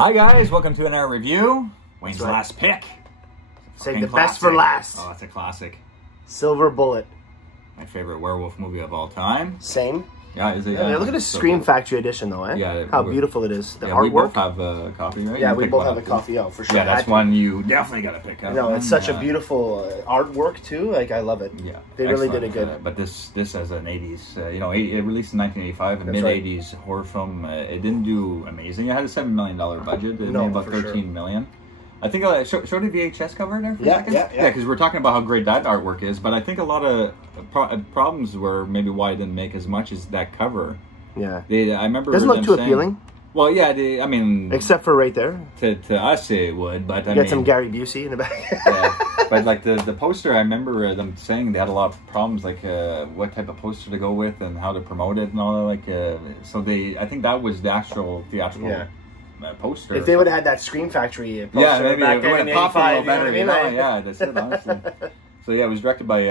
Hi guys, welcome to another review. Wayne's last pick. Save the best for last. Oh, it's a classic. Silver Bullet. My favorite werewolf movie of all time. Same. Yeah, is it? Yeah, look at the Scream Factory edition though, eh? Yeah. How beautiful it is. The artwork. We both have a copy, right? Yeah, we both have a copy, for sure. Yeah, that's one you definitely got to pick up. No, it's such a beautiful artwork too. Like, I love it. Yeah. They really did it good. But this as an 80s, it released in 1985, a mid-80s horror film. It didn't do amazing. It had a $7 million budget. It made about $13 million. I think show the VHS cover there for a second. Yeah, because we're talking about how great that artwork is. But I think a lot of problems were maybe why it didn't make as much as that cover. Yeah. I remember doesn't look too appealing. Well, yeah, I mean... Except for right there. To us it would, but I mean... You got some Gary Busey in the back. Yeah, but like the poster, I remember them saying they had a lot of problems, like what type of poster to go with and how to promote it and all that. So I think that was the actual theatrical poster. If they would have had that Scream Factory poster maybe back it there would in have popped a little better, you know what I mean? Yeah, that's it, honestly. So yeah, it was directed by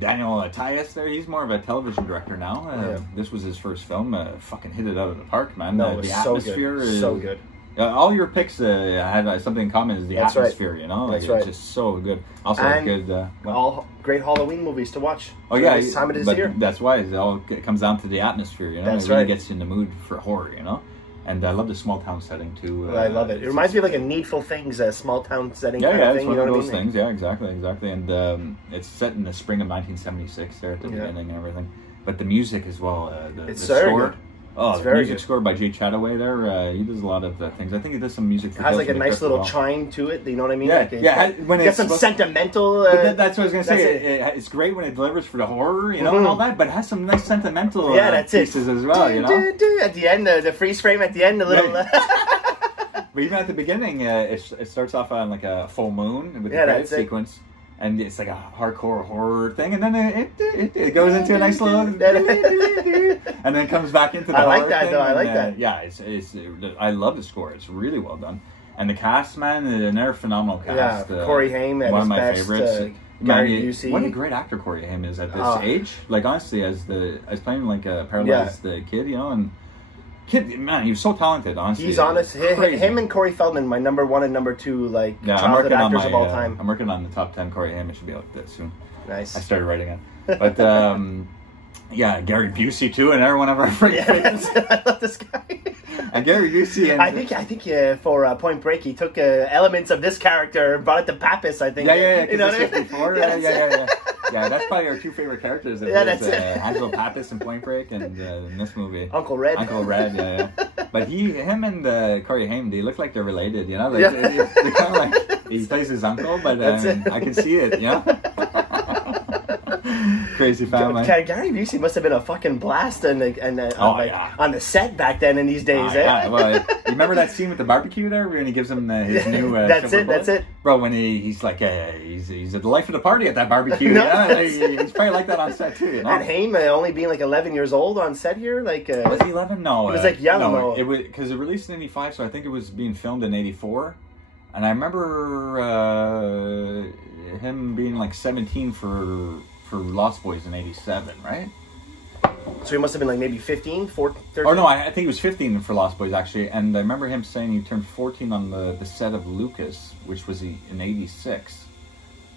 Daniel Attias there. He's more of a television director now. This was his first film. Fucking hit it out of the park, man. No, the so atmosphere good. is so good. All your picks had something in common, is the atmosphere, you know? Like, it's just so good. Also, and good... all great Halloween movies to watch. Oh, yeah. This time of this year. That's why it comes down to the atmosphere, you know? That's it really gets you in the mood for horror, you know? And I love the small town setting, too. I love it. It reminds me of like a Needful Things, a small town setting kind of thing. It's one of those things. Yeah, exactly. And it's set in the spring of 1976 there at the beginning and everything. But the music as well. The score. Good. Oh, the music score by Jay Chataway there. He does a lot of things. I think he does some music for... It has like a nice little chime to it. You know what I mean? Yeah, when it's some sentimental... that's what I was going to say. It's great when it delivers for the horror, you know, and all that, but it has some nice sentimental pieces as well, you know? At the end, the freeze frame at the end, a little... But even at the beginning, it starts off on like a full moon with the credit sequence. And it's like a hardcore horror thing, and then it goes into a nice little, and then comes back into the horror like that thing, though. I like that. Yeah, I love the score. It's really well done, and the cast, man, they're phenomenal cast. Yeah, Corey Haim at one of my best, favorites. Gary Busey. What a great actor Corey Haim is at this age. Like honestly, as playing like a paralyzed kid, you know, and. Kid, man, he was so talented, honestly. He's honest. Him and Corey Feldman, my number 1 and number 2, like, childhood actors of all time. I'm working on the top 10 Corey Haim. It should be out soon. Nice. I started writing it. But, yeah, Gary Busey, too, and every one of our friends. I love this guy. And Gary Busey... And I think for Point Break, he took elements of this character and brought it to Pappas, I think. Yeah. You know what I mean? Yeah. Yeah, that's probably our 2 favorite characters. That's it. Angelo Pappas in Point Break and in this movie. Uncle Red. Yeah. But him and Corey Haim, they look like they're related, you know? Like, they're kind of like, he plays his uncle, but I can see it, you know? Crazy family. Gary Busey must have been a fucking blast on the set back then in these days. Yeah. Well, you remember that scene with the barbecue there when he gives him his new That's it. Bro, when he's like he's the life of the party at that barbecue. He's probably like that on set too, you know? And Haim only being like 11 years old on set here, like was he 11? No, he was like young. No, it was because it released in '85, so I think it was being filmed in '84. And I remember him being like 17 for Lost Boys in '87, right? So he must have been like maybe 15, 14, 13? Oh no, I think he was 15 for Lost Boys actually. And I remember him saying he turned 14 on the set of Lucas, which was in '86.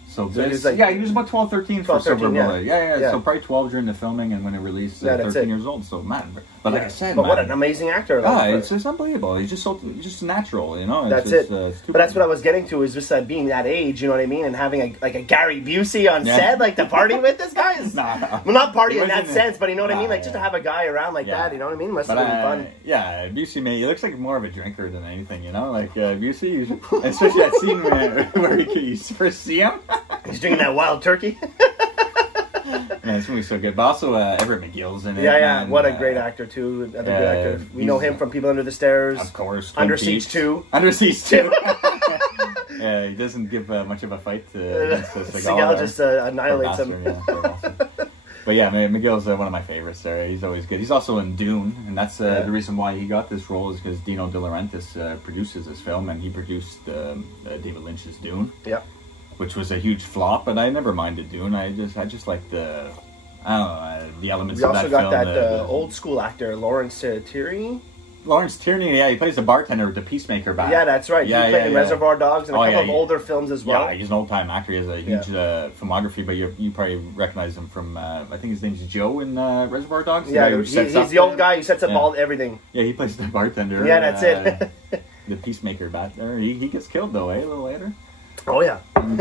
So he was about 12, 13 for Silver Bullet. Yeah. So probably 12 during the filming, and when it released, 13 years old. So man, but like I said, what an amazing actor! It's just unbelievable. He's just natural, you know. That's it. But that's what I was getting to, is just being that age, you know what I mean, and having a Gary Busey on set, like to party with this guy. Well, not party in that sense, but you know what I mean, like just to have a guy around like that, you know what I mean, must have been fun. Yeah, Busey, man, he looks like more of a drinker than anything, you know, like Busey, especially that scene where you first see him. He's drinking that wild turkey. Yeah, this movie's so good. But also Everett McGill's in it. Yeah. What a great actor, too. Another good actor. We know him from People Under the Stairs. Of course. Under Siege 2. Under Siege 2. Yeah, he doesn't give much of a fight to Seagal. Seagal just annihilates him. But yeah, McGill's one of my favorites there. He's always good. He's also in Dune, and that's the reason why he got this role, is because Dino De Laurentiis produces this film, and he produced David Lynch's Dune. Yeah. Which was a huge flop, but I never minded Dune. I just like the elements of that film. We also got that old school actor, Lawrence Tierney. Lawrence Tierney, yeah, he plays the bartender with the Peacemaker back. Yeah, that's right. Yeah, he played in Reservoir Dogs and a couple of older films as well. Yeah, he's an old-time actor. He has a huge filmography, but you probably recognize him from, I think his name's Joe in Reservoir Dogs. Yeah, he's the old guy who sets up everything. Yeah, he plays the bartender. Yeah, that's it. The Peacemaker back there. He gets killed, though, a little later. Oh, yeah. And,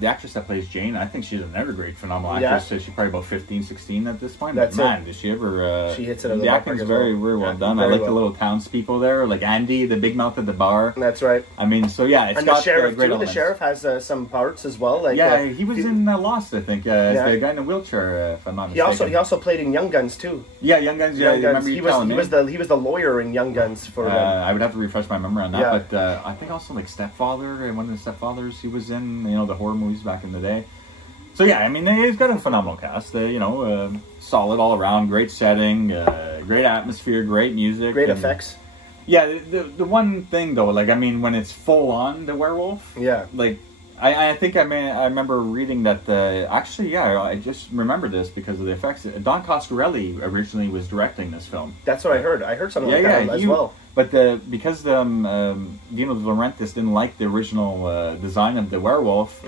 the actress that plays Jane, I think she's another great, phenomenal actress. So she's probably about 15, 16 at this point. That's man, did she ever... she hits it out of the acting's very well done. I like the little townspeople there, like Andy, the big mouth at the bar. That's right. I mean, so yeah, it's and got the sheriff, great too. elements. The sheriff has some parts as well. Like, he was in Lost, I think. As the guy in the wheelchair, if I'm not mistaken. He also played in Young Guns, too. Yeah, Young Guns. Yeah, remember he was the lawyer in Young Guns for I would have to refresh my memory on that, but I think also like Stepfather, one of the Stepfathers he was in, the horror movies back in the day. So yeah, I mean, he's got a phenomenal cast. Solid all around, great setting, great atmosphere, great music, great effects. Yeah, the one thing though, like, I mean, when it's full on the werewolf, like I think I remember reading that I just remembered this because of the effects. Don Coscarelli originally was directing this film. That's what I heard. I heard something like that as well. But because Dino De Laurentiis didn't like the original design of the werewolf,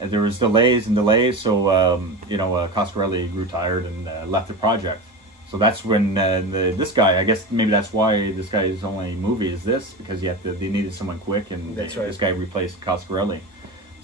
there was delays, so Coscarelli grew tired and left the project. So that's when this guy, I guess maybe that's why this guy's only movie is this, because they needed someone quick, and this guy replaced Coscarelli.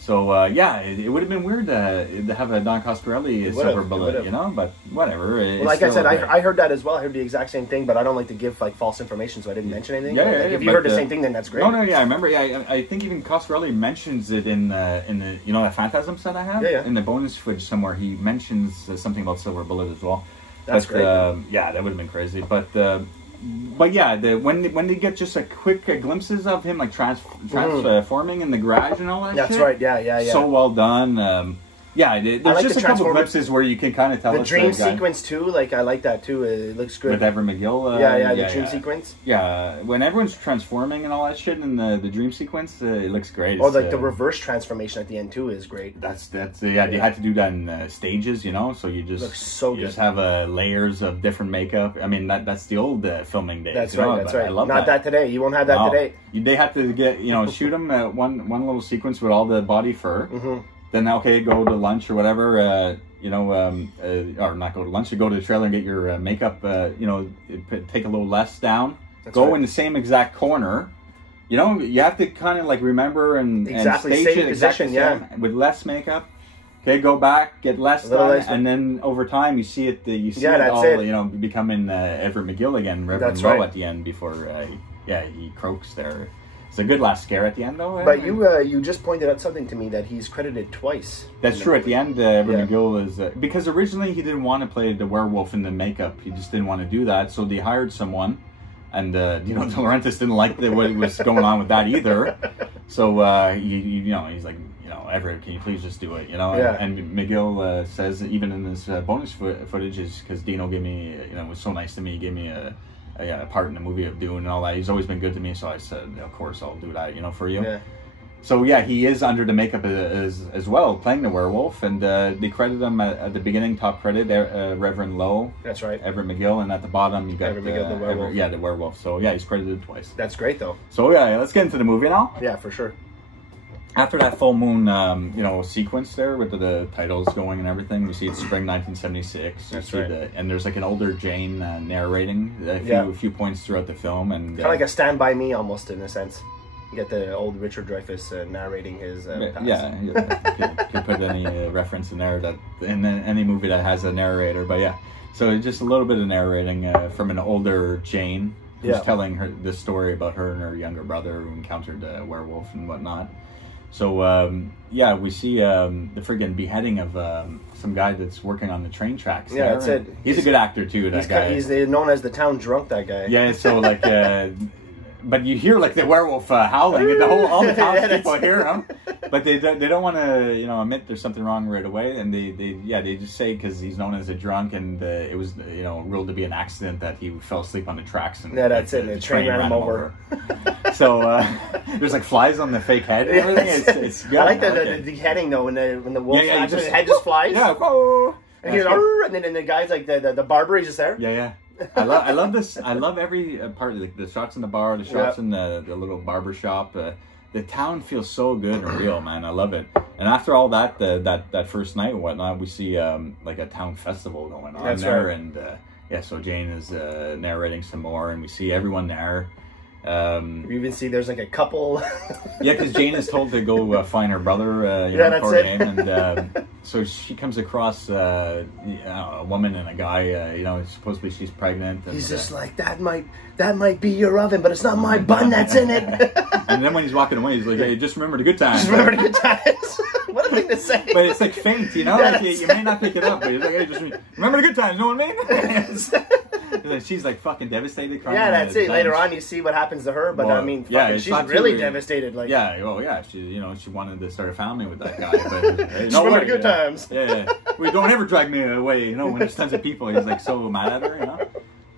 So, it would have been weird to have a Don Coscarelli Silver Bullet, but whatever. Well, like I said, I heard that as well. I heard the exact same thing, but I don't like to give false information, so I didn't mention anything. If you heard the same thing, then that's great. No, I remember. Yeah, I think even Coscarelli mentions it in the that Phantasm set I have. Yeah. In the bonus footage somewhere, he mentions something about Silver Bullet as well. That's great. Yeah, that would have been crazy, But yeah, when they get just quick glimpses of him like transforming in the garage and all that. That's right. Yeah. So well done. There's like just a couple glimpses where you can kind of tell the dream sequence too. Like I like that too. It looks good with Evan McGill. The dream sequence. Yeah, when everyone's transforming and all that shit in the dream sequence, it looks great. Or like the reverse transformation at the end too is great. That's They had to do that in stages, so you just looks so good. Just have layers of different makeup. I mean that's the old filming days. That's right. That's right. I love Not that today. You won't have that today. They had to get shoot them one little sequence with all the body fur. Mm-hmm. Then go to lunch or whatever, or not go to lunch, you go to the trailer and get your makeup, take a little less down. That's go in the same exact corner. You have to kind of like remember and stage it exactly with less makeup. Okay, go back, get less done, and then over time you see it. Becoming Everett McGill again, Reverend Lowe at the end before he croaks there. It's a good last scare at the end, though. But you just pointed out something to me that he's credited twice. That's true. At the end, McGill is because originally he didn't want to play the werewolf in the makeup. He just didn't want to do that, so they hired someone, and De Laurentiis didn't like what was going on with that either. So he's like, Everett, can you please just do it? And McGill says even in this bonus footage is because Dino gave me, was so nice to me. He gave me a part in the movie of Dune and all that. He's always been good to me, so I said, of course, I'll do that, for you. Yeah. So he is under the makeup as well, playing the werewolf, and they credit him at the beginning, top credit, Reverend Lowe. That's right. Everett McGill, and at the bottom you got Everett McGill, the werewolf. the werewolf. So he's credited twice. That's great, though. So let's get into the movie now. Yeah, for sure. After that full moon, sequence there with the titles going and everything, we see it's spring 1976. That's right. And there's like an older Jane narrating a few points throughout the film, and kind of like a Stand By Me almost in a sense. You get the old Richard Dreyfuss narrating his past. You could put any reference in there that in any movie that has a narrator, but yeah. So just a little bit of narrating from an older Jane who's telling her the story about her and her younger brother who encountered a werewolf and whatnot. So, we see the friggin' beheading of some guy that's working on the train tracks. Yeah, that's it. He's a good actor, too, that guy. He's known as the town drunk, that guy. Yeah, so, like, but you hear, like, the werewolf howling, and all the townspeople hear him. But they don't want to, admit there's something wrong right away. And they just say, because he's known as a drunk, and it was, ruled to be an accident that he fell asleep on the tracks. And that's it. The train ran him over. So there's like flies on the fake head and everything. It's good. I like the beheading though when the wolf his head just flies. Yeah. And, and then the guy's like the barber, he's just there. Yeah. I love this. I love every part of the shots in the bar, the shots in the little barber shop. The town feels so good and real, man. I love it. And after all that, that first night and whatnot, we see like a town festival going on there. Right. And yeah, so Jane is narrating some more, and we see everyone there. You even see there's like a couple. Yeah, because Jane is told to go find her brother, you know, Corey Haim, and so she comes across a woman and a guy. You know, supposedly she's pregnant. And, he's just like, that might be your oven, but it's not my bun that's in it. And then when he's walking away, he's like, "Hey, just remember the good times." Just remember the good times. What a thing to say. But it's like faint, you know. Yeah, like you may not pick it up, but it's like, "Hey, just remember the good times." You know what I mean? She's like fucking devastated. Yeah, that's it. Later on, you see what happens to her, but I mean, she's really devastated. Like, yeah, oh yeah, she wanted to start a family with that guy, but hey, no remember the good times. Yeah, we don't ever drag me away, you know, when there's tons of people. He's like so mad at her, you know.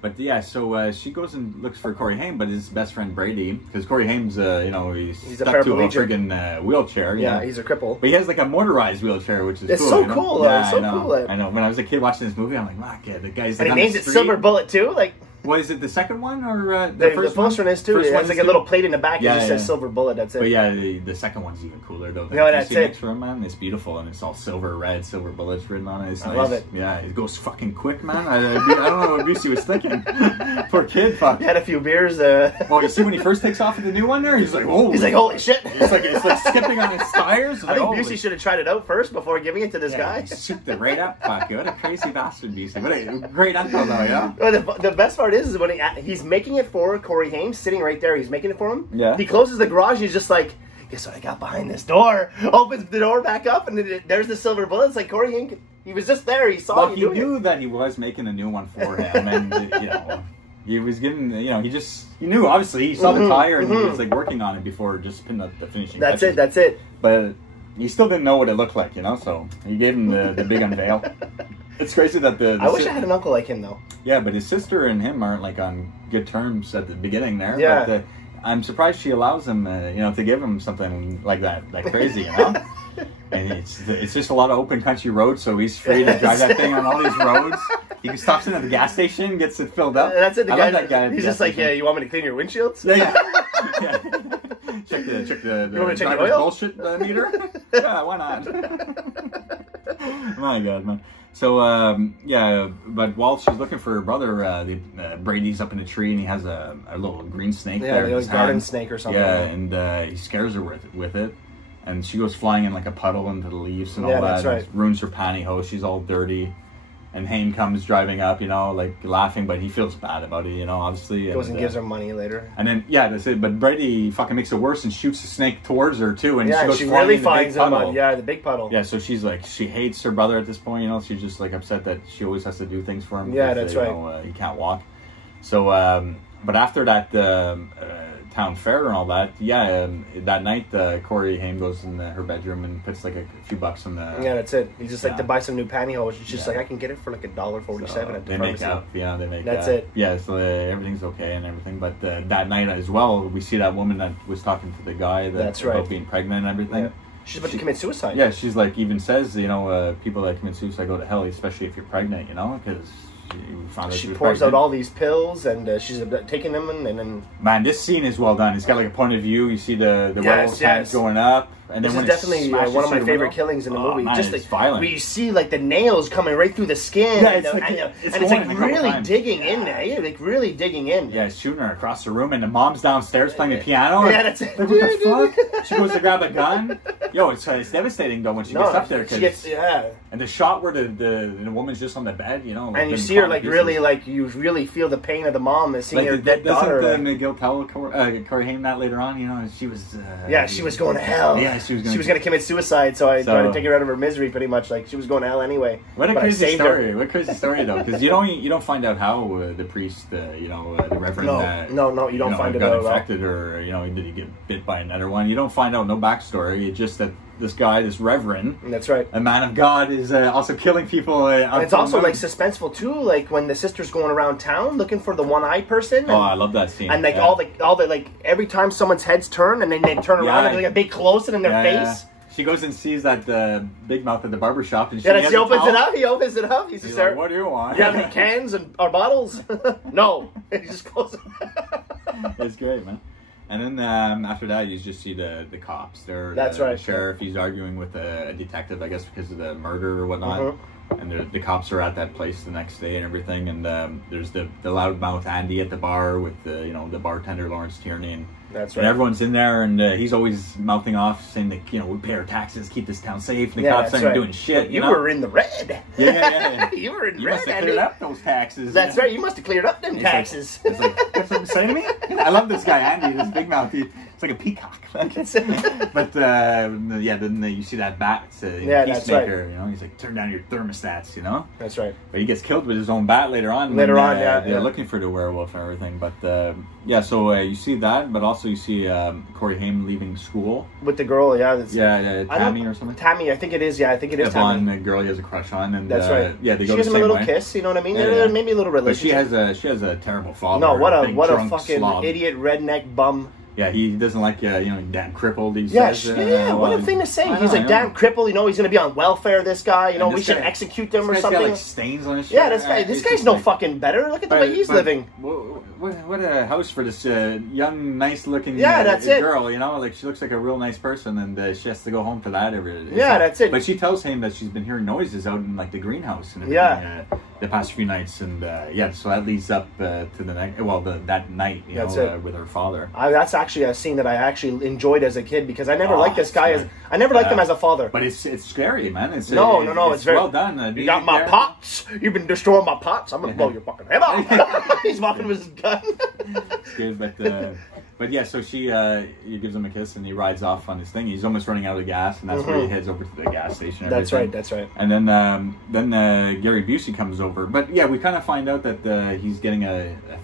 But yeah, so she goes and looks for Corey Haim, but his best friend Brady, because Corey Haim's, he's stuck to a friggin' wheelchair. Yeah, he's a cripple. But he has like a motorized wheelchair, which is it's cool. So you know? cool. Yeah, it's so cool. I know. When I was a kid watching this movie, I'm like, wow, kid, the guy's like, and he named it Silver Bullet too, like. What is it? The second one or the first one? The first one is too. It has like a little plate in the back. It just says Silver Bullet. That's it. But yeah, the second one's even cooler though. No, that's it. Next to him, man, it's beautiful and it's all silver red, Silver Bullets written on it. It's I love it. Yeah, it goes fucking quick, man. I don't know what Busey was thinking. Poor kid, fuck. He had a few beers. Well, you see when he first takes off with the new one there, he's like, oh. He's like, holy shit. It's like skipping on his tires. I think Busey should have tried it out first before giving it to this guy. He shipped it right up. Fuck, what a crazy bastard, Busey. What a great uncle though, yeah. Well, the best part is when he's making it for Corey Haim, sitting right there. He's making it for him. Yeah. He closes the garage. He's just like, guess what I got behind this door? Opens the door back up, and there's the Silver Bullet. It's like Corey Haim. He was just there. He saw. Well, he knew that he was making a new one for him, and you know, he was getting. You know, he knew. Obviously, he saw the tire, and he was like working on it before just putting up the finishing. That's it. That's it. But he still didn't know what it looked like, you know. So he gave him the big unveil. It's crazy that I wish I had an uncle like him though. Yeah, but his sister and him aren't like on good terms at the beginning there. Yeah. But, I'm surprised she allows him, to give him something like that crazy, you know. And it's just a lot of open country roads, so he's free to drive that thing on all these roads. He stops in at the gas station, gets it filled up. That's it. That guy. He's just like, yeah, you want me to clean your windshields? Yeah. Check the driver's bullshit meter. Yeah, why not? My God, man. So but while she's looking for her brother, Brady's up in a tree and he has a little green snake there. Yeah, a garden snake or something. Yeah, and he scares her with it, and she goes flying in like a puddle into the leaves and all that. That's right. It ruins her pantyhose. She's all dirty. And Haim comes driving up, you know, like laughing, but he feels bad about it, you know, obviously. Goes and gives her money later. And then, that's it. But Brady fucking makes it worse and shoots the snake towards her, too. And she really finds him on, the big puddle. Yeah, so she's like, she hates her brother at this point, you know. She's just like upset that she always has to do things for him. Yeah, that's right. You know, he can't walk. So, but after that town fair and all that, that night Corey Haim goes in her bedroom and puts like a few bucks in the. Yeah, that's it. He's just like to buy some new pantyhose. She's just like, I can get it for like $1.47 so at the they pharmacy. Make up. Yeah, they make. That's it. Yeah, so everything's okay and everything. But that night as well, we see that woman that was talking to the guy about being pregnant and everything. Yeah. She's about to commit suicide. Yeah, she's like even says, you know, people that commit suicide go to hell, especially if you're pregnant, you know, because. She pours out all these pills and she's taking them and then... Man, this scene is well done. It's got like a point of view. You see the werewolf head going up. And this then is definitely one of my favorite killings in the movie. Man, just like violent. We see like the nails coming right through the skin. Yeah, it's like really digging in there. Yeah, like really digging in. Yeah, it's shooting her across the room and the mom's downstairs playing the piano. Yeah, that's it. Like, what the fuck? She goes to grab a gun. Yo, it's devastating though when she gets up there. And the shot where the woman's just on the bed, you know. Like, and you see her like really, like you really feel the pain of the mom seeing her dead daughter. Doesn't Miguel tell Corey Haim that later on? You know, she was... she was going to hell. Yeah, she was going to commit suicide, so I tried to take her out of her misery pretty much. Like, she was going to hell anyway. What a crazy story. What a crazy story, though. Because you don't find out how the priest, the reverend... No, you don't find it got out. infected or, did he get bit by another one? You don't find out no backstory. It's just that this guy, this reverend... That's right. A man of God is also killing people. And it's also, like, suspenseful, too. Like, when the sister's going around town looking for the one-eyed person. Oh, I love that scene. And, like, all the like, every time someone's heads turn and then they turn around and like a big close-in in their face. she goes and sees that Big Mouth at the barber shop, and she opens it up. He opens it up. He's like, "What do you want? Do you have any cans or bottles?" No. He just closes. It's great, man. And then after that, you just see the cops. That's right. The sheriff, he's arguing with a detective, I guess, because of the murder or whatnot. And the cops are at that place the next day and everything. And there's the loudmouth Andy at the bar with the bartender Lawrence Tierney. And, that's right. And everyone's in there, and he's always mouthing off, saying that we pay our taxes, keep this town safe. And the cops aren't doing shit. You were in the red. Yeah. You were in you red. Must have cleared up those taxes. That's right. You must have cleared up them taxes. It's like, what's what you saying to me? I love this guy Andy. This Big Mouth. It's like a peacock. But then you see that bat. Peacemaker. Right. He's like, turn down your thermostats. That's right. But he gets killed with his own bat later on. They're looking for the werewolf and everything. But so you see that, but also you see Corey Haim leaving school with the girl. Tammy or something. Tammy, I think it is. Yeah, I think it is. The blonde girl he has a crush on, and that's right. Yeah, they go she gives the him same a little way. Kiss. You know what I mean? Maybe a little relationship. But she has a terrible father. No, what a fucking slob. idiot redneck bum. Yeah, he doesn't like, damn crippled. He says, what a thing to say. He's like, damn crippled. He's going to be on welfare, this guy. We should execute them or something. Got, like, stains on his shirt. Yeah, this guy's no fucking better. Look at the way he's living. What a house for this young, nice-looking girl, Like, she looks like a real nice person, and she has to go home for that every day. Yeah, that's it. But she tells him that she's been hearing noises out in, like, the greenhouse and everything the past few nights. And, so that leads up to the night, that night, with her father. That's actually a scene that I actually enjoyed as a kid, because I never liked this guy I never liked him as a father. But it's scary, man. It's very well done. You got my pots. You've been destroying my pots. I'm gonna blow your fucking head off. He's walking with his gun. It's good, but yeah. So she gives him a kiss, and he rides off on his thing. He's almost running out of gas, and that's where he heads over to the gas station. That's right. And then Gary Busey comes over. But yeah, we kind of find out that he's getting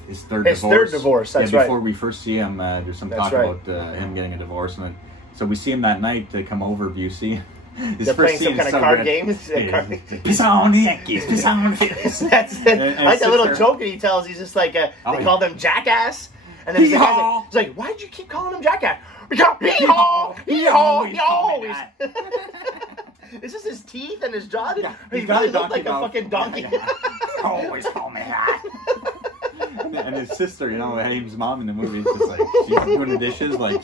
his third divorce. That's right. Before we first see him, there's some talk about him getting a divorce, and then. So we see him that night to come over, Busey. They're playing some kind of card game. Piss on the Yankees, piss on the Yankees. That's it. I like that little joke that he tells. He's just like, they call them jackass. And then he's like, why did you keep calling him jackass? Because hee-haw, hee-haw, he always... Is this his teeth and his jaw? Yeah, he really looked like a fucking donkey. Always call me that. And his sister, Haim's mom in the movie is just like, she's doing the dishes, like,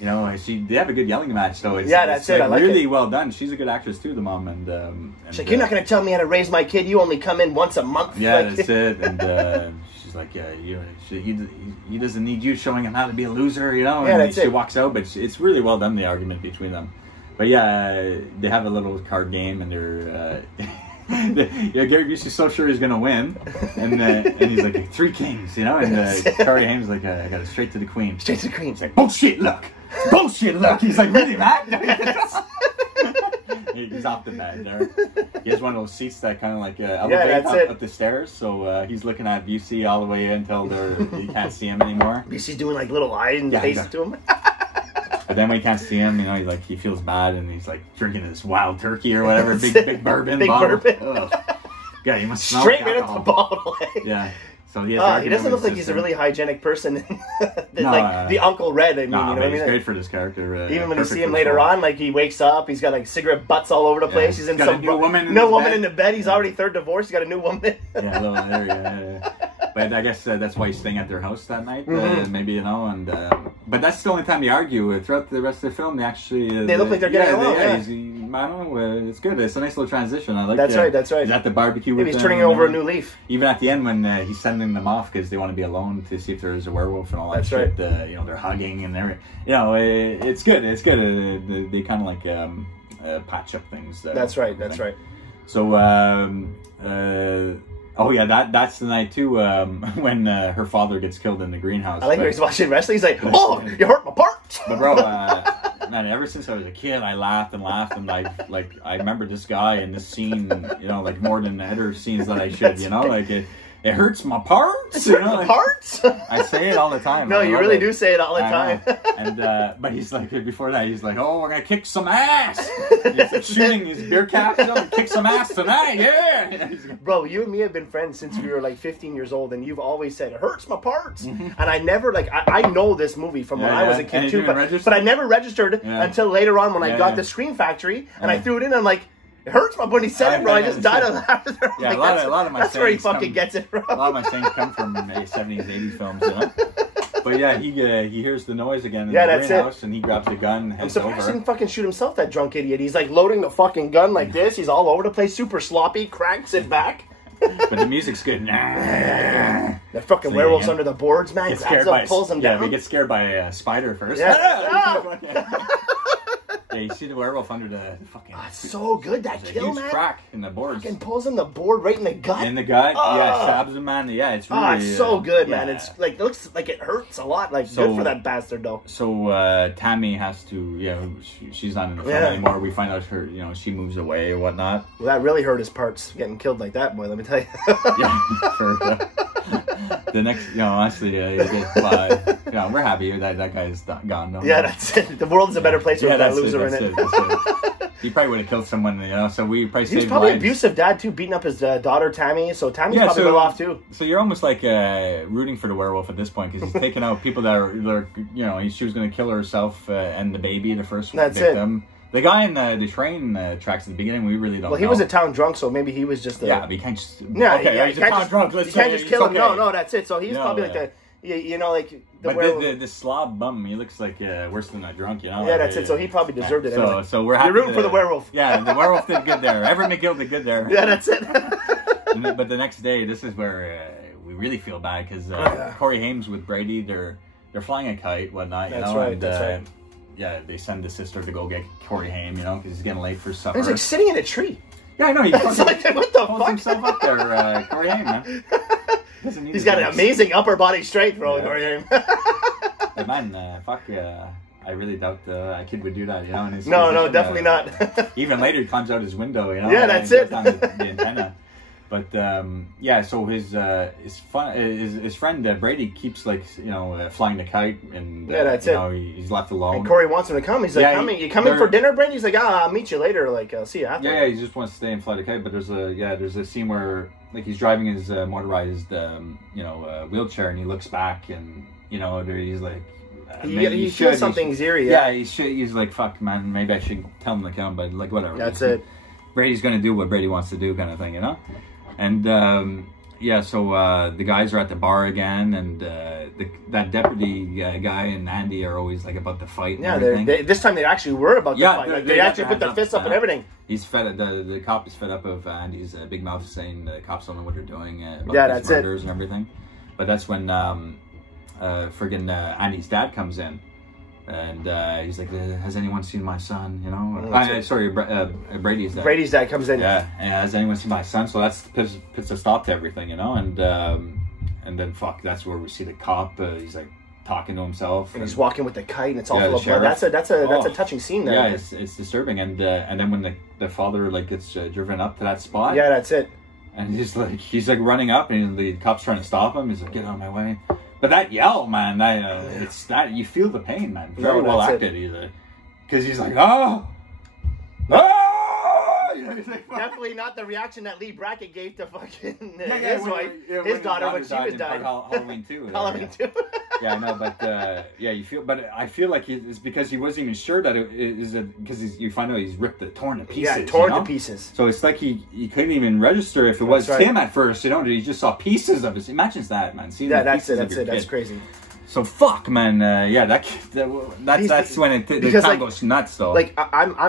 they have a good yelling match, so it's that's it. Like, I like really it. well done. She's a good actress too, the mom, and she's like, you're not gonna tell me how to raise my kid. You only come in once a month. Yeah, that's it. And she's like, he doesn't need you showing him how to be a loser, And she walks out, but it's really well done, the argument between them. But yeah, they have a little card game, and they're. Gary Busey's so sure he's gonna win, and he's like, 3 kings, and Corey Haim's like, I got it straight to the queen. Straight to the queen. He's like, bullshit luck. He's like, really, Matt? He's off the bed there. He has one of those seats that kind of like elevate up the stairs, so he's looking at Busey all the way until you can't see him anymore. Busey's doing like little eyes and faces to him. But then when you can't see him, he feels bad, and he's like drinking this wild turkey or whatever, big bourbon bottle. Yeah, he must smell straight right at the bottle. Yeah. So he doesn't look like he's a really hygienic person. The Uncle Red, you know what I mean? He's great for this character. Even when you see him later on, he wakes up, he's got cigarette butts all over the place. He's in some new woman in the bed. He's already third divorce. He's got a new woman. Yeah, a little there, But I guess that's why he's staying at their house that night, maybe, and but that's the only time they argue. Throughout the rest of the film, they actually they look like they're getting along. I don't know. It's good. It's a nice little transition. I like. That's right. That's right. He's at the barbecue with he's turning over a new leaf. Even at the end when he's sending them off because they want to be alone to see if there's a werewolf and all that. That's shit. right. They're hugging and they're, it's good. It's good. They kind of patch up things. That's right. That's right. So. Oh yeah, that's the night too when her father gets killed in the greenhouse. I like when he's watching wrestling. He's like, "Oh, you hurt my part." But bro, man, ever since I was a kid, I laughed and I remember this guy in this scene, more than other scenes that I should, it hurts my parts. You know, like, parts? I say it all the time. No, you really do say it all the time. And but he's like, before that, he's like, oh, we're gonna kick some ass. He's like, shooting his beer caps, you know, and kick some ass tonight, yeah. You know, bro, you and me have been friends since we were like 15 years old, and you've always said it hurts my parts. And I never like I know this movie from when I was a kid too, but I never registered until later on when I got the Scream Factory and I threw it in. And I'm like, it hurts my when he said it, bro. I just died of laughter. Yeah, like, a lot of my that's where he fucking gets it from. A lot of my sayings come from 70s, 80s films, you know. But yeah, he hears the noise again in the greenhouse, and he grabs the gun. And heads I'm surprised he didn't fucking shoot himself, that drunk idiot. He's like loading the fucking gun like this. He's all over the place, super sloppy, cracks it back. But the music's good. The fucking werewolves under the boards, man. Pulls him down. Yeah, we get scared by a spider first. Yeah. Yeah, you see the werewolf under the fucking... Oh, it's so good, that kill, man. Crack in the boards. Fucking pulls him the board right in the gut. In the gut, yeah, stabs him, man. Yeah, it's really... it's so good, man. It's like, it looks like it hurts a lot. Like, good for that bastard, though. So, Tammy has to, she's not in the film anymore. We find out her, she moves away and whatnot. Well, that really hurt his parts, getting killed like that, boy, let me tell you. The next, honestly, we're happy that guy's gone. No? Yeah, that's it. The world's a better place with that loser in it. He probably would have killed someone, so we probably saved lives. He's probably an abusive dad, too, beating up his daughter, Tammy, so Tammy's probably well off, too. So you're almost like rooting for the werewolf at this point, because he's taking out people that are she was going to kill herself and the baby, the first victim. The guy in the train tracks at the beginning, we really don't know. Well, he was a town drunk, so maybe he was just a... Yeah, but you can't just... Yeah, he's a town drunk. You can't just kill him. No, that's it. So he's probably like the... like... The slob bum, he looks like worse than a drunk, Yeah, that's it. So he probably deserved it anyway. So we're happy. You're rooting for the werewolf. Yeah, the werewolf did good there. Everett McGill did good there. Yeah, that's it. But the next day, this is where we really feel bad, because Corey Haim's with Brady. They're flying a kite, whatnot. That's right. Yeah, they send the sister to go get Corey Haim, because he's getting late for supper. He's like sitting in a tree. Yeah, I know. He what the fuck? himself up there, Corey Haim, man. He's got an amazing upper body strength, Corey Haim. But man, fuck yeah. I really doubt a kid would do that, in No, definitely not. Even later, he climbs out his window, Yeah, that's it. On the antenna. But so his friend Brady keeps flying the kite, and that's it. He's left alone. And Corey wants him to come. He's like, you coming for dinner, Brady? He's like, I'll meet you later. Like, I'll see you after. Yeah, he just wants to stay and fly the kite. But there's a scene where he's driving his motorized wheelchair, and he looks back, and he's like. He feels something's eerie. Yeah, he's like, fuck, man, maybe I should tell him to come, but whatever. That's it. Brady's gonna do what Brady wants to do, kind of thing, And so the guys are at the bar again, and that deputy guy and Andy are always about to fight. And everything. This time they actually were about to fight. They actually put their fists up and everything. He's fed. The cop is fed up of Andy's big mouth saying the cops don't know what they're doing about these murders and everything. But that's when friggin' Andy's dad comes in. And he's like, has anyone seen my son? Brady's dad. Brady's dad comes in. Yeah, and has anyone seen my son? So that puts a stop to everything, And then that's where we see the cop. He's talking to himself, and he's walking with the kite, and it's all full of blood. That's a touching scene there. Yeah, it's disturbing. And then when the father gets driven up to that spot. Yeah, that's it. And he's running up, and the cop's trying to stop him. He's like, get out of my way. But that yell, man, it's that you feel the pain, man. Very well acted, because he's like, oh. Definitely not the reaction that Lee Brackett gave to fucking his wife, his daughter when she was dying. Halloween 2. Halloween 2. Yeah, I know, but you feel. But I feel like it's because he wasn't even sure that it is because you find out he's torn to pieces. Yeah, torn to pieces. So it's like he couldn't even register if it was him at first. He just saw pieces of it. Imagine that, man. That's it. That's crazy. So fuck, man. That's when the town goes nuts, though.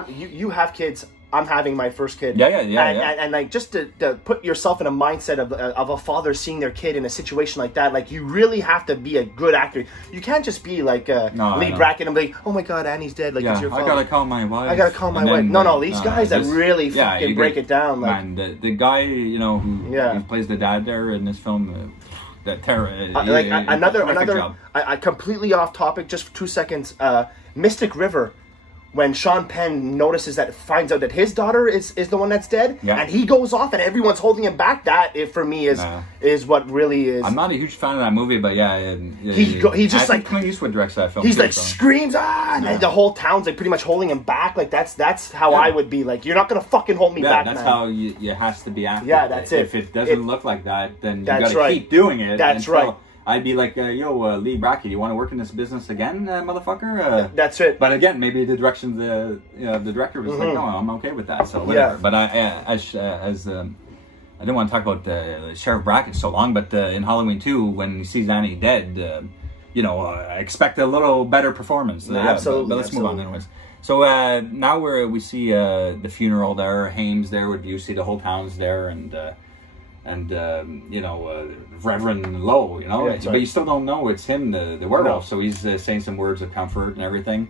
You have kids. I'm having my first kid. Yeah. And just to put yourself in a mindset of a father seeing their kid in a situation like that, you really have to be a good actor. You can't just be Lee Brackett and be like, oh my God, Annie's dead. It's your father. I gotta call my wife. No, these guys that really fucking break it down. Man, the guy, who plays the dad there in this film, I completely off topic, just for 2 seconds. Mystic River when Sean Penn finds out that his daughter is the one that's dead, and he goes off and everyone's holding him back. That for me is what really is. I'm not a huge fan of that movie, but he just like Clint Eastwood directs that film. He's like screams and the whole town's like pretty much holding him back. Like that's how I would be. Like, you're not gonna fucking hold me back. That's man. how you has to be acting. Yeah, that's it. If it doesn't look like that, then you gotta keep doing it. That's right. I'd be like, Lee Brackett, you want to work in this business again, motherfucker? That's it. But again, maybe the direction the director was like, no, I'm okay with that. So whatever. But I didn't want to talk about Sheriff Brackett so long, but in Halloween 2, when he sees Annie dead, I expect a little better performance. Absolutely. But let's move on anyways. So now we see the funeral there, Hames there with Busey, the whole town's there, and Reverend Lowe, but you still don't know it's him, the werewolf. So he's saying some words of comfort and everything,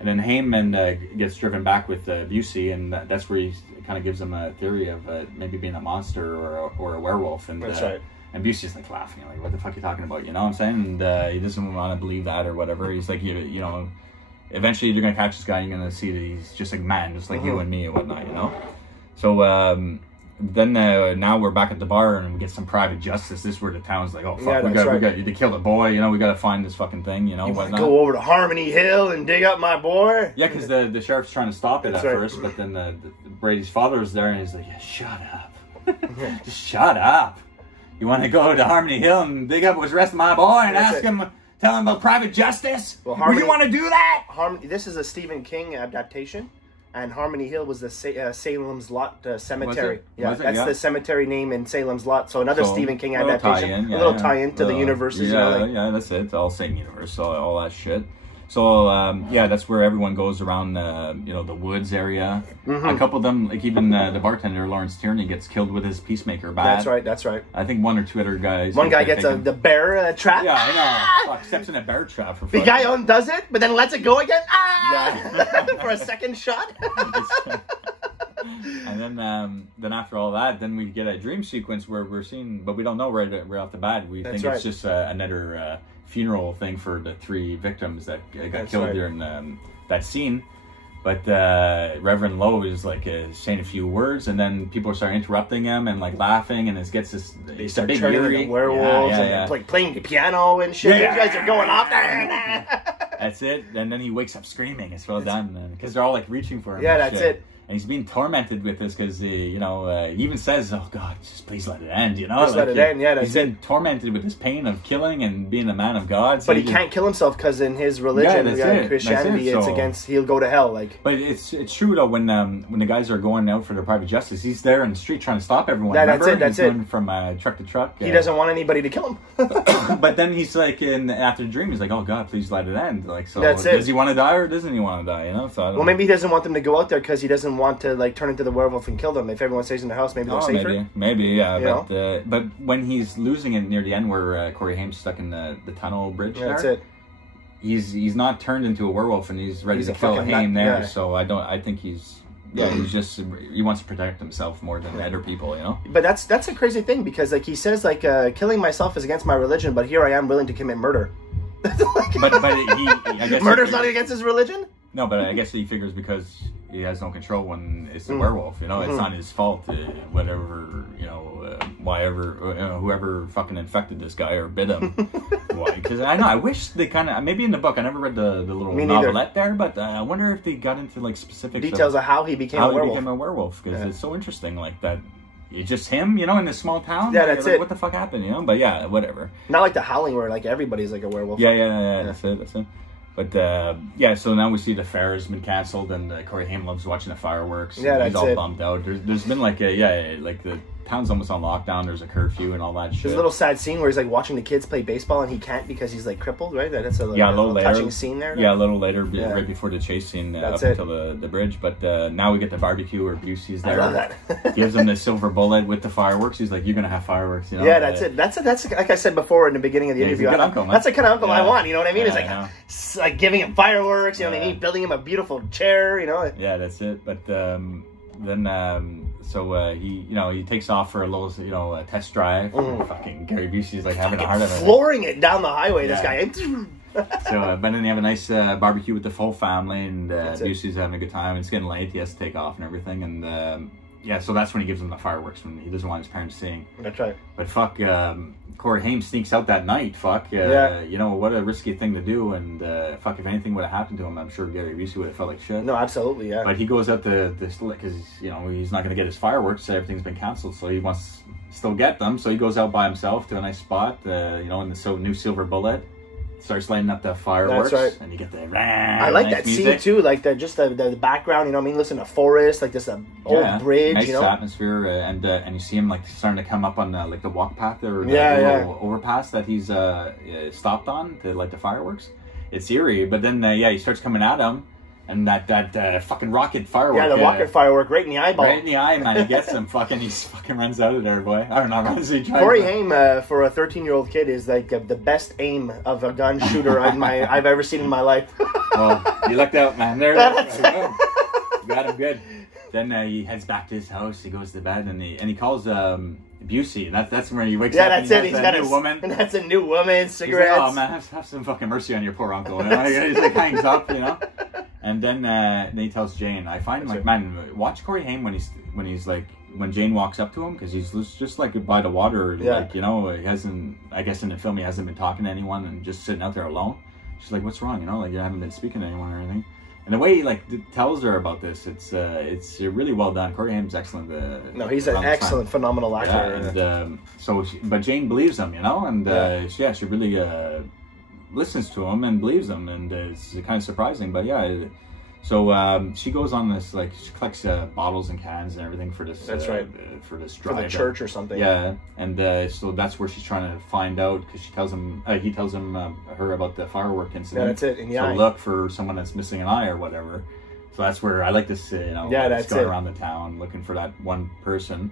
and then Heyman gets driven back with Busey, and that's where he kind of gives him a theory of maybe being a monster or a werewolf. And that's right. And Busey's like laughing, like, what the fuck are you talking about? You know what I'm saying? And he doesn't want to believe that or whatever. He's like, eventually you're gonna catch this guy. You're gonna see that he's just like man, just like you and me and whatnot. So. Then now we're back at the bar and we get some private justice. This is where the town's like, oh fuck, we got to kill the boy. We got to find this fucking thing. Whatnot. Go over to Harmony Hill and dig up my boy. Yeah, because the sheriff's trying to stop it first, but then Brady's father's there and he's like, yeah, shut up, just shut up. You want to go to Harmony Hill and dig up what's the rest of my boy and tell him about private justice? Well, you want to do that? This is a Stephen King adaptation. And Harmony Hill was the Salem's Lot cemetery. That's the cemetery name in Salem's Lot. So another Stephen King adaptation. A little tie-in to the universes. Yeah, that's it. It's all same universe, all that shit. So, that's where everyone goes around, the woods area. A couple of them, like even the bartender, Lawrence Tierney, gets killed with his peacemaker bat. That's right. I think one or two other guys. One guy gets the bear trap. Yeah, I know. Fuck, steps in a bear trap. The guy does it, but then lets it go again. For a second shot. And then after all that, then we get a dream sequence where we're seeing, but we don't know right off the bat. We think it's just another funeral thing for the 3 victims that got killed during that scene. But Reverend Lowe is like saying a few words, and then people start interrupting him and like laughing, and it gets this. They start turning into werewolves and like playing the piano and shit. You guys are going off there. That's it. And then he wakes up screaming. It's well done because they're all like reaching for him. Yeah, that's it. And he's being tormented with this because, he even says, oh, God, just please let it end, Just let it end, he's been tormented with this pain of killing and being a man of God. So but he can't kill himself because in his religion, Christianity, it's against, he'll go to hell. But it's true, though, when the guys are going out for their private justice, he's there in the street trying to stop everyone. That's it. He's going from truck to truck. He doesn't want anybody to kill him. But then he's like, after the dream, he's like, oh, God, please let it end. That's it. Does he want to die or doesn't he want to die? So maybe he doesn't want them to go out there because he doesn't want to, turn into the werewolf and kill them. If everyone stays in the house, maybe they're safer. Maybe, yeah. But when he's losing it near the end, where Corey Haim's stuck in the tunnel bridge, that's it. He's not turned into a werewolf, and he's ready to kill Haim there. Yeah. So I think he's he wants to protect himself more than other people, But that's a crazy thing because he says killing myself is against my religion, but here I am willing to commit murder. but I guess murder's not against his religion. No, but I guess he figures because he has no control when it's the werewolf. It's not his fault. Whatever, whoever fucking infected this guy or bit him. Why? Because I wish they kind of, maybe in the book, I never read the little novelette there, but I wonder if they got into specific details of how he became a werewolf. Because it's so interesting, that. It's just him, in this small town. Yeah, that's it. What the fuck happened, But yeah, whatever. Not like The Howling, where everybody's like a werewolf. Yeah. That's it. But so now we see the fair has been canceled, and Corey Haim loves watching the fireworks. Yeah, he's all bummed out. There's been the town's almost on lockdown. There's a curfew and all that shit. There's a little sad scene where he's watching the kids play baseball and he can't because he's crippled, right? That's a little touching scene there. Yeah, a little later, right before the chase scene, up until the bridge. But now we get the barbecue where Busey's there. I love that. Gives him the silver bullet with the fireworks. He's like, "You're gonna have fireworks." Yeah, that's it. That's like I said before in the beginning of the interview. He's a good uncle, man. That's the kind of uncle I want. You know what I mean? It's like giving him fireworks. You know what I mean? Building him a beautiful chair. Yeah, that's it. But then he takes off for a little test drive. Fucking Gary Busey's having a heart attack, flooring it down the highway. This guy. So, but then they have a nice barbecue with the full family, and Busey's having a good time. It's getting late. He has to take off and everything, and yeah, so that's when he gives them the fireworks, when he doesn't want his parents seeing. That's right. But fuck, Corey Haim sneaks out that night. Fuck, you know, what a risky thing to do. And fuck, if anything would have happened to him, I'm sure Gary Busey would have felt like shit. No, absolutely, yeah. But he goes out to because, you know, he's not going to get his fireworks. Everything's been canceled, so he wants to still get them. So he goes out by himself to a nice spot, you know, in the new Silver Bullet. Starts lighting up the fireworks. That's right. And you get the I like nice that music. scene too, like the background, you know what I mean? Listen to forest, like this old bridge, nice you know? atmosphere, and you see him like starting to come up on like the walk path or the little overpass that he's stopped on to light the fireworks. It's eerie, but then he starts coming at him, and that fucking rocket firework. Yeah, the rocket firework right in the eyeball. Right in the eye, man. He gets him. He fucking runs out of there, boy. I don't know. Corey Haim, for a 13-year-old kid, is like the best aim of a gun shooter I've ever seen in my life. Oh, you lucked out, man. There, you got him good. Then he heads back to his house. He goes to bed, and he calls Busey. That's where he wakes up. Yeah, that's it. He's got a new woman. And that's a new woman. Cigarettes. He's like, oh man, have some fucking mercy on your poor uncle. You know? He's like hangs up, you know. And then he tells Jane. I find like, man, watch Corey Haim when Jane walks up to him, because he's just like by the water, like, you know, he hasn't. I guess in the film he hasn't been talking to anyone and just sitting out there alone. She's like, what's wrong? You know, like you haven't been speaking to anyone or anything. And the way he like tells her about this, it's really well done. Corey Haim's excellent. No, he's an excellent, phenomenal actor. Yeah, and but Jane believes him, you know, and she really listens to him and believes him, and it's kind of surprising, but yeah. So she goes on this, like, she collects bottles and cans and everything for this. That's right. For this drive. For the church or something. Yeah, and so that's where she's trying to find out, because he tells him her about the firework incident. Yeah, that's it. In the eye. Look for someone that's missing an eye or whatever. So that's where I like this, you know, that's going around the town looking for that one person.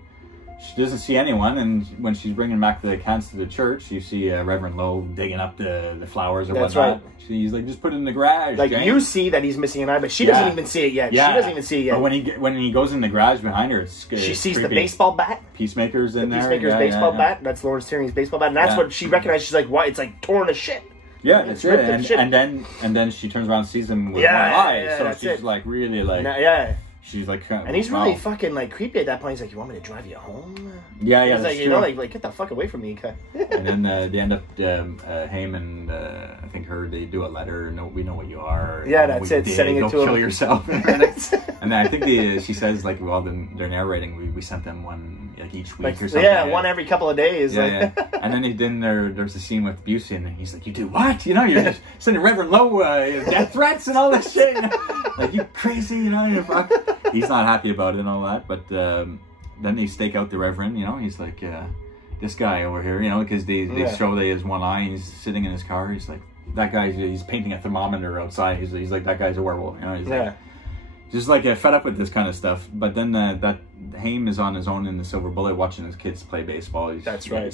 She doesn't see anyone, and when she's bringing back the cans to the church, you see Reverend Lowe digging up the flowers or whatnot. Right. She's like, just put it in the garage. Like, Jane. you see that he's missing an eye, but she doesn't even see it yet. Yeah. She doesn't even see it yet. But when he goes in the garage behind her, she sees creepy. the baseball bat. Peacemaker's in there. Peacemaker's baseball bat. That's Lawrence Tierney's baseball bat, and that's what she recognized. She's like, what? It's like torn to shit. Yeah, that's it. And then she turns around and sees him with one eye. So she's like really like she's like, and he's really fucking like creepy at that point. He's like, "You want me to drive you home?" Yeah, he's like, you know, like get the fuck away from me. And then they end up Haim and I think they do a letter. No, we know what you are. Yeah, that's it. Sending it to him. Kill yourself. And then I think she says like, well, then they're narrating. We sent them one like each week or something. Yeah, one every couple of days. Yeah. And then there's a scene with Busey, and he's like, "You do what? You know, you're just sending Reverend Lowe death threats and all this shit. You know? Like, you crazy? You know, you fuck." He's not happy about it and all that, but then they stake out the Reverend, you know, he's like, this guy over here, you know, because they show that he has one eye, and he's sitting in his car, he's like, that guy's, he's painting a thermometer outside, he's like, that guy's a werewolf, you know, he's like, just like fed up with this kind of stuff. But then that Haim is on his own in the Silver Bullet watching his kids play baseball. That's right.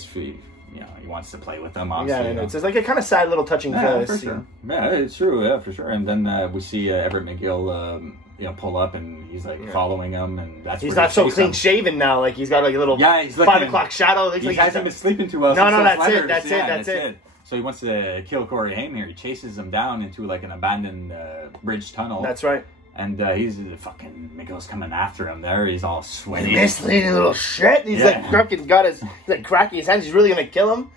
You know, he wants to play with them, obviously. Yeah, it's like a kind of sad little touching for sure. Yeah, it's true, yeah, for sure. And then we see Everett McGill, you know, pull up, and he's like following him, and that's he's not so clean shaven now. Like, he's got like a little 5 o'clock shadow. He hasn't been sleeping too well. No, that's it. So he wants to kill Corey Haim here. He chases him down into like an abandoned bridge tunnel. That's right. And he's fucking McGill's coming after him there. He's all sweaty. Misleading little shit. He's like fucking he's like cracking his hands. He's really gonna kill him.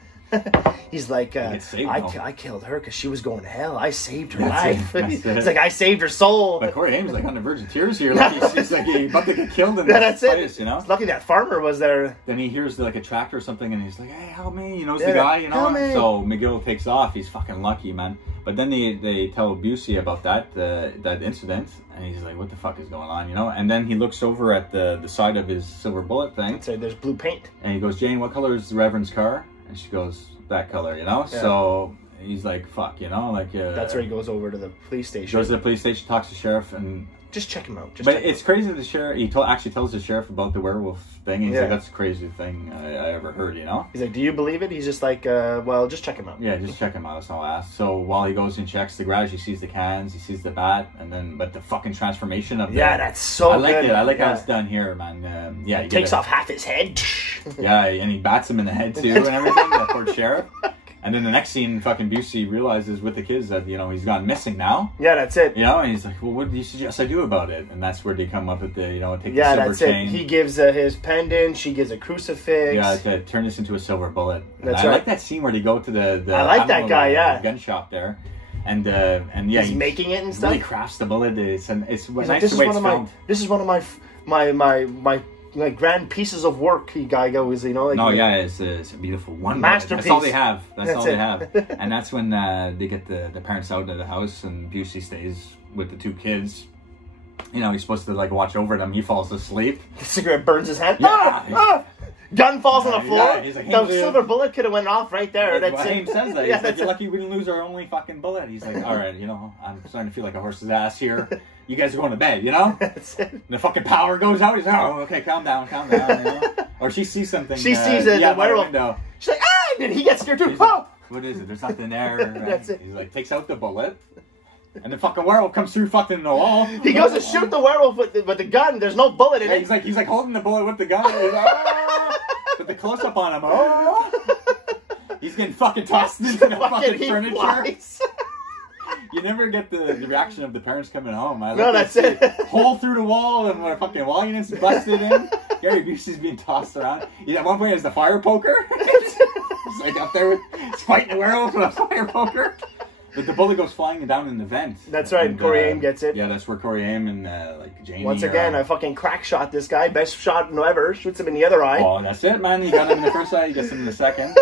He's like, I killed her because she was going to hell. I saved her life. He's like, I saved her soul. But Corey Haim's like on the verge of tears here. Like he's like, he's about to get killed in this place, you know? It's lucky that farmer was there. Then he hears like a tractor or something, and he's like, hey, help me. He knows the guy, you know? So McGill takes off. He's fucking lucky, man. But then they tell Busey about that incident, and he's like, what the fuck is going on, you know? And then he looks over at the side of his Silver Bullet thing. I'd say there's blue paint. And he goes, Jane, what color is the Reverend's car? And she goes, that color, you know? Yeah. So he's like, fuck, you know? Like that's where he goes over to the police station. Goes to the police station, talks to the sheriff, and just check him out. But it's crazy, the sheriff, he actually tells the sheriff about the werewolf thing. He's like, that's the craziest thing I ever heard, you know? He's like, do you believe it? He's just like, well, just check him out. Yeah, just check him out, that's all I asked. So while he goes and checks the garage, he sees the cans, he sees the bat, and then, but the fucking transformation of that's so good. I like it, I like how it's done here, man. He takes off half his head. Yeah, and he bats him in the head too and everything, the poor sheriff. And then the next scene, fucking Busey realizes with the kids that, you know, he's gone missing now. Yeah, that's it. You know, and he's like, well, what do you suggest I do about it? And that's where they come up with the, you know, take the silver that's chain. it. He gives his pendant. She gives a crucifix. Yeah, to turn this into a silver bullet. That's I right. like that scene where they go to the I like that guy, yeah. gun shop there. And yeah, he's making it and stuff. Really crafts the bullet. It's nice like, the way it's filmed. This is one of my like grand pieces of work. Guy goes, you know. Like, no, yeah, it's a beautiful one. Masterpiece. That's all they have. That's all they have. And that's when they get the parents out of the house, and Busey stays with the two kids. You know, he's supposed to like watch over them. He falls asleep. The cigarette burns his hand. Yeah. Gun falls on the floor. Yeah, he's like, the silver bullet could have went off right there. That's Haim says that. He's yeah, like, you're lucky we didn't lose our only fucking bullet. He's like, all right, you know, I'm starting to feel like a horse's ass here. You guys are going to bed, you know? That's it. And the fucking power goes out. He's like, oh, okay, calm down, you know? Or she sees something. She sees the werewolf. Window. She's like, ah! And he gets scared too. Like, what is it? There's nothing there. Right? That's it. He's like, takes out the bullet. And the fucking werewolf comes through fucking the wall. He goes to shoot the werewolf with the gun. There's no bullet in it. He's like holding the bullet with the gun. He's like, oh! With the close up on him. Oh! He's getting fucking tossed into the fucking furniture. Flies. You never get the reaction of the parents coming home. No, that's it. Hole through the wall and where fucking walnuts busted in. Gary Busey's being tossed around. At one point, he has the fire poker. He's like up there, he's fighting the werewolf with a fire poker. But the bullet goes flying down in the vent. That's right. And Corey Haim gets it. Yeah, that's where Corey Haim and like Jamie. Once again, I fucking crack shot this guy. Best shot ever. Shoots him in the other eye. Oh, that's it, man. You got him in the first eye. You get him in the second.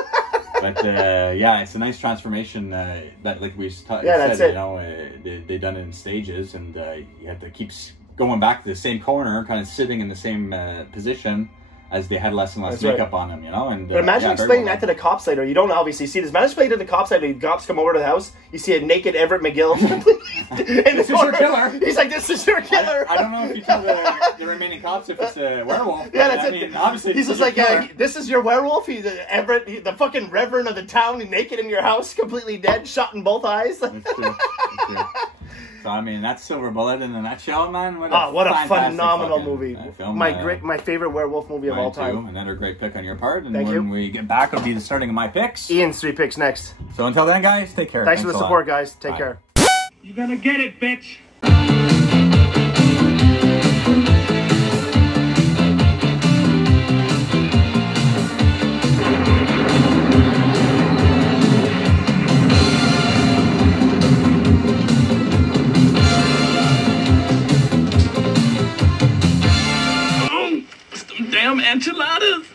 But yeah, it's a nice transformation. That like we said, that's it. You know, they done it in stages, and you have to keep going back to the same corner, kind of sitting in the same position as they had less and less makeup on them, you know. And but imagine explaining that to the cops later. You don't obviously see this. Imagine explaining to the cops later. The cops come over to the house. You see a naked Everett McGill. This is your killer. He's like, this is your killer. I don't know if you tell the remaining cops if it's a werewolf. Yeah, that's it. I mean, obviously, he's just like, this is your werewolf. He's Everett, the fucking reverend of the town, naked in your house, completely dead, shot in both eyes. That's true. That's true. So I mean, that's Silver Bullet in a nutshell, man. What a phenomenal movie! Film, my favorite werewolf movie of all time. Too. Another great pick on your part. And when we get back, it'll be the starting of my picks. Ian's 3 picks next. So until then, guys, take care. Thanks for the support, guys. Take care. You're gonna get it, bitch. Damn enchiladas!